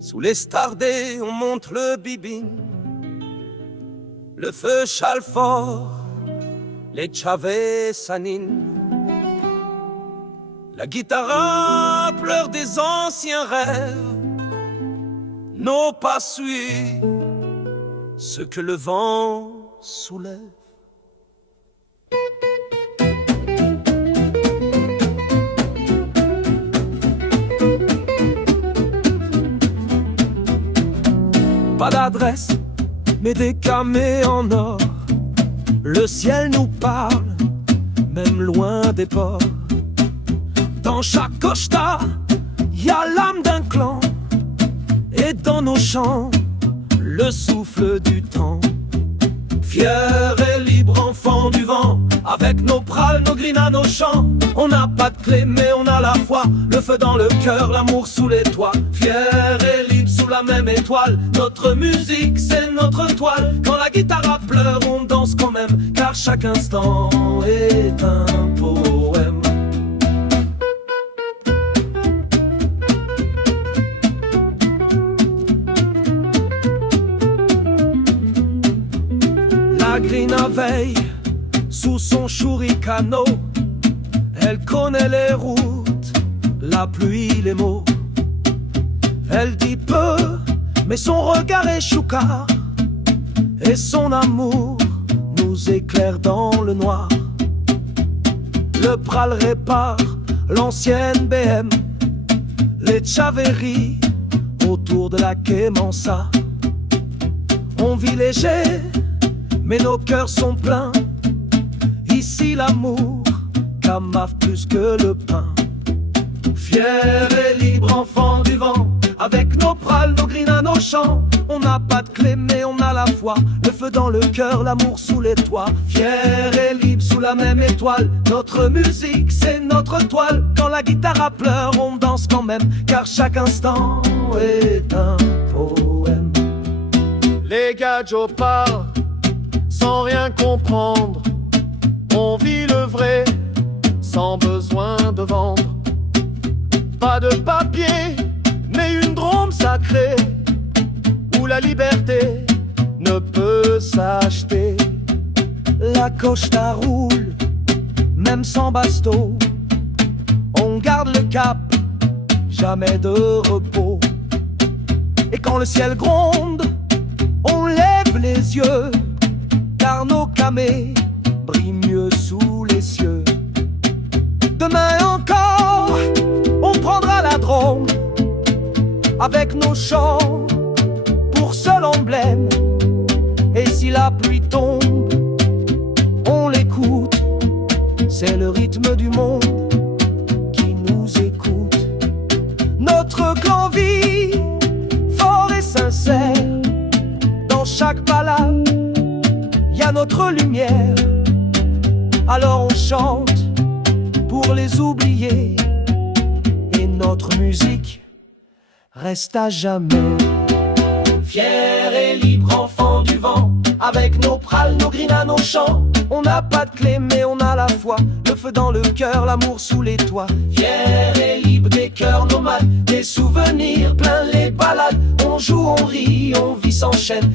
Sous les stardés, on monte le bibine. Le feu chale fort, les Chavez s'aninent. La guitare pleure des anciens rêves. Nos pas suivent ce que le vent soulève. Pas d'adresse, mais des camés en or. Le ciel nous parle, même loin des ports. Dans chaque costa, y a l'âme d'un clan. Et dans nos chants, le souffle du temps. Fiers et libres enfants du vent, avec nos prales, nos grinas, nos chants. On n'a pas de clé, mais on a la foi. Le feu dans le cœur, l'amour sous les toits. Fiers et libres sous la même étoile. Notre musique, c'est notre toile. Quand la guitare pleure, on danse quand même. Car chaque instant est un poème. La grina veille sous son churicano. Elle connaît les routes, la pluie, les mots. Elle dit peu, mais son regard est choucard. Et son amour nous éclaire dans le noir. Le pral répare l'ancienne BM. Les Chavéry autour de la Quémansa. On vit léger, mais nos cœurs sont pleins. Ici l'amour camaffe plus que le pain. Fiers et libres enfants du vent, avec nos prales, nos grinas, nos chants. On n'a pas de clé mais on a la foi. Le feu dans le cœur, l'amour sous les toits. Fiers et libres sous la même étoile. Notre musique c'est notre toile. Quand la guitare pleure on danse quand même. Car chaque instant est un poème. Les gadgets parlent sans rien comprendre. On vit le vrai sans besoin de vendre. Pas de papier, mais une drôme sacrée où la liberté ne peut s'acheter. La costa roule, même sans basteau. On garde le cap, jamais de repos. Et quand le ciel gronde, on lève les yeux. Car nos camés brillent mieux sous les cieux. Demain encore, on prendra la Drôme avec nos chants pour seul emblème. Et si la pluie tombe, on l'écoute. C'est le rythme du monde qui nous écoute. Notre clan vit fort et sincère. Dans chaque balade, y a notre lumière. Alors on chante pour les oublier. Et notre musique reste à jamais. Fiers et libres enfants du vent, avec nos prales, nos grinas, nos chants. On n'a pas de clé mais on a la foi. Le feu dans le cœur, l'amour sous les toits. Fiers et libres des cœurs nomades, des souvenirs plein les balades. On joue, on rit, on vit sans chaîne.